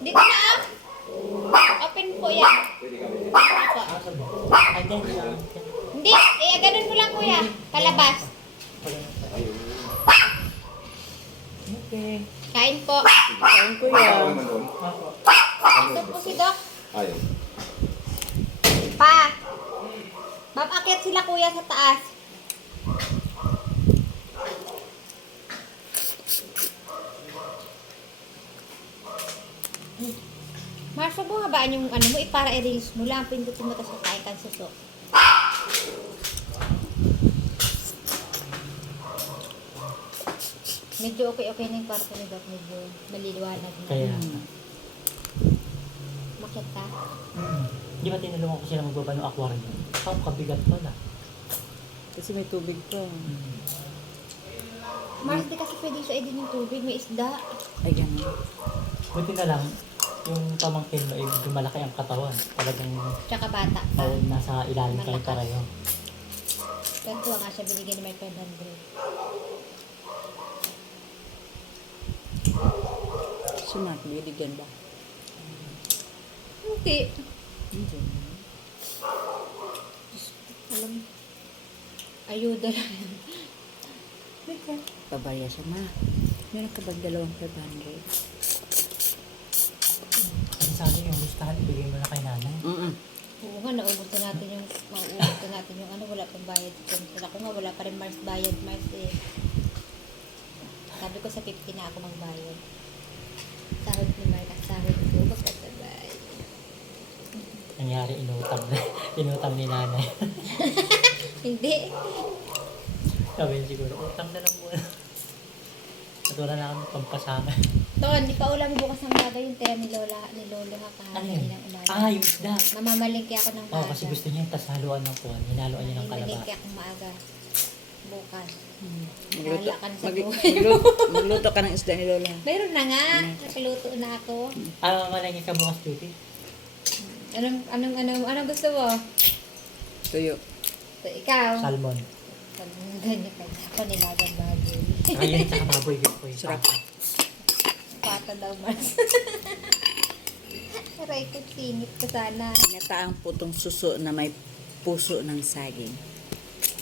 Dito na. Open po yan. Ay, hindi. Hindi. Ganun mo lang kuya. Palabas. Okay. Kain po. Kain ko yan. Ito po si Doc. Ayun. Pa. Akyat sila kuya sa taas. Marso, buhabaan yung ano mo, para i-release mo lang. Pindutin mo tapos kain kang suso. Medyo okay na yung kwarto ni Doc. Medyo maliliwanag na. Kaya. Makit ka? Di ba tinulungan ko sila magbaba ng aquarium? Ang kabigat pala. Kasi may tubig pa. Mars, di kasi pwede sa edin yung tubig. May isda. Ay, ganun. Buti na lang, yung pamangkin mo, malaki ang katawan. Talagang Tsaka bata pa. nasa ilalim kayo Malakas. pareho. Ganito nga siya binigyan ni Mike 500. Sumat, binigyan ba? Okay. Hindi. Alam. Ayuda lang. Pabarya siya, ma. Meron ka bang 2,500? Kasi sabi yung listahan, ibigay mo na kay nanay. Oo nga, nauubos na natin yung ano, wala pang bayad. Ako nga, wala pa rin Mars bayad. Mars eh. Sabi ko sa 50 na ako magbayad. Sahod ni Mars, sahod ko, magkasabay. Nangyari, inutang ni nanay. Hindi. Sabi niya siguro, utang na lang muna. At wala na kami pampasama. Ton, di pa ulam bukas ng bagay yung tira ni Lolo ha, kahapon Ano yun? ng ulan. Ah, yung isda. Namamalingki ako ng maaga. Oo, kasi gusto niya yung tasaluan ng kuwan. Hinaluan niya ng kalaba. Namamalingki ako maaga. Bukas. Magluto, Bahala ka na sa buhay. magluto ka ng isda ni Lola. Mayroon na nga. Nakaluto na ako. Ah, mamalangin ka bukas, Judy. Anong gusto mo? Tuyo. So, ikaw? Salmon. Pag ganyan ka na. Ako nilagang baboy. Ayun, tsaka baboy. Baboy. Sarap. Pata daw mas. Aray ko, sinip ko sana. Nataang putong suso na may puso ng saging.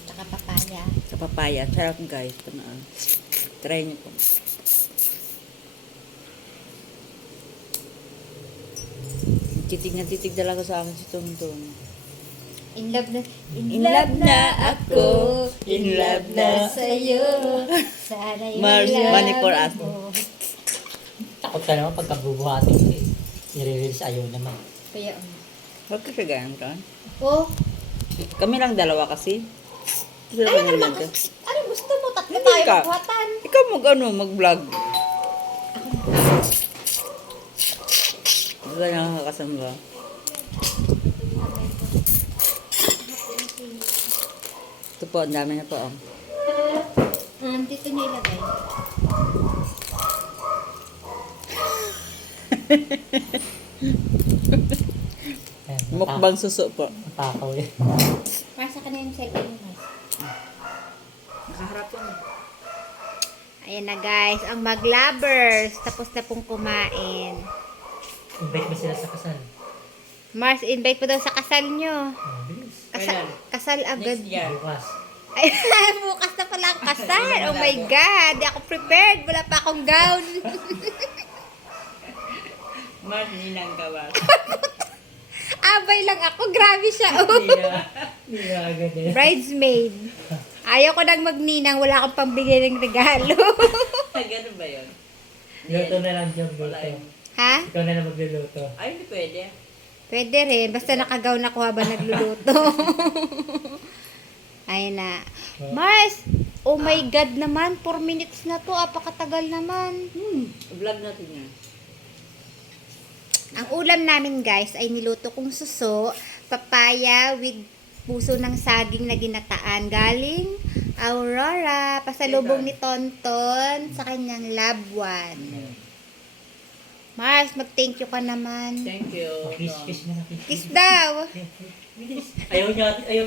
Tsaka papaya. Sa papaya. Sarap, guys. Tanaan. Try niyo po. Titig talaga sa akin si Tonton. In love na. In love na ako. In love na sa'yo. Sana'y Mars, money for us. mo. Takot ka naman pagkabubuhatin ko eh. I-release ayaw naman. Kaya, Huwag ka siya ganyan, Ron. oh, Kami lang dalawa kasi. Gusto ay, ko ano lang ba? lang. Ano gusto mo? Tatlo Hindi tayo ka. magbuhatan. Ikaw mag-vlog. Wala na nakakasama. Ito po, ang dami na po. Oh. Dito niyo ilagay. Ayan, Mukbang suso po. Matakaw eh. Masa ka na yung cellphone mo. Nakaharap yan. Ayan na guys, ang mag-lovers. Tapos na pong kumain. Invite mo sila sa kasal. Mars, invite mo daw sa kasal nyo. Oh, bilis. Kasal agad. Bukas. Ay, bukas na pala ang kasal. Oh my God, di ako prepared. Wala pa akong gown. Mars, ninang gawa. Abay lang ako. Grabe siya. Oh. Hindi na agad eh. Bridesmaid. Ayaw ko nang magninang. Wala akong pambigay ng regalo. Ganun ba yun? Luto na lang dyan, luto. Ha? Ikaw na lang magluluto. Ay, hindi pwede. Pwede rin. Basta nakagown ako habang nagluluto. Ayun na. Mars! Oh my God naman. 4 minutes na to. Apakatagal naman. Vlog natin yan. Ang ulam namin guys ay niluto kong suso, papaya with puso ng saging na ginataan. Galing Aurora. Pasalubong ni Tonton sa kanyang loved one. Mars, mag-thank you ka naman. Thank you. Kiss na. Kiss daw. Bilis. Ayaw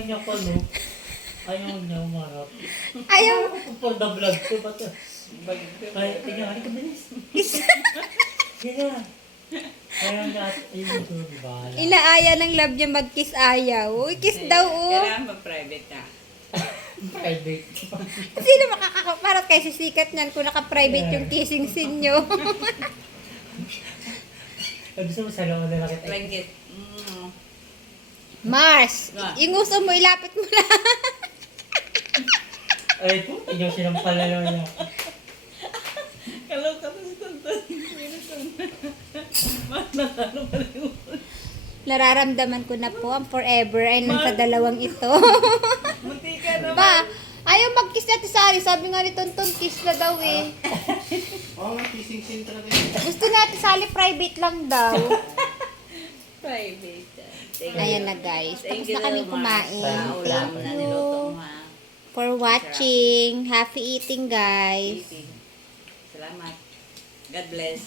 niya pa, no? Ayaw niya umarap. Ayaw. For the vlog ko, ba't? Ay, tingnan, halika bilis. Yan na. Ayaw niya, ayaw ko, bahala. Inaaya ng love niya mag-kiss ayaw. Uy, kiss daw, oh. Kailangan mag-private ka. Private. Sino makakaparat kay sisikat niyan kung naka-private yung kissing scene nyo? Gusto mo sa loob na lang kita. Blanket. Mars, yung gusto mo, ilapit mo na. Ay, puta niyo, sinampalalo niya. Kalaw ka pa si Tonton. Nakano pa rin. Nararamdaman ko na po ang forever ay nasa dalawang ito. Munti ka naman. Ba, ayaw mag-kiss na Sari. Sabi nga ni Tonton, kiss na daw eh. Oo, may kissing scene talaga yun. Gusto natin Sali private lang daw. Private. Ayan na guys, tapos na kami kumain. Sa ulam na Thank niluto you mo ha. for watching. Happy eating guys. Salamat. God bless.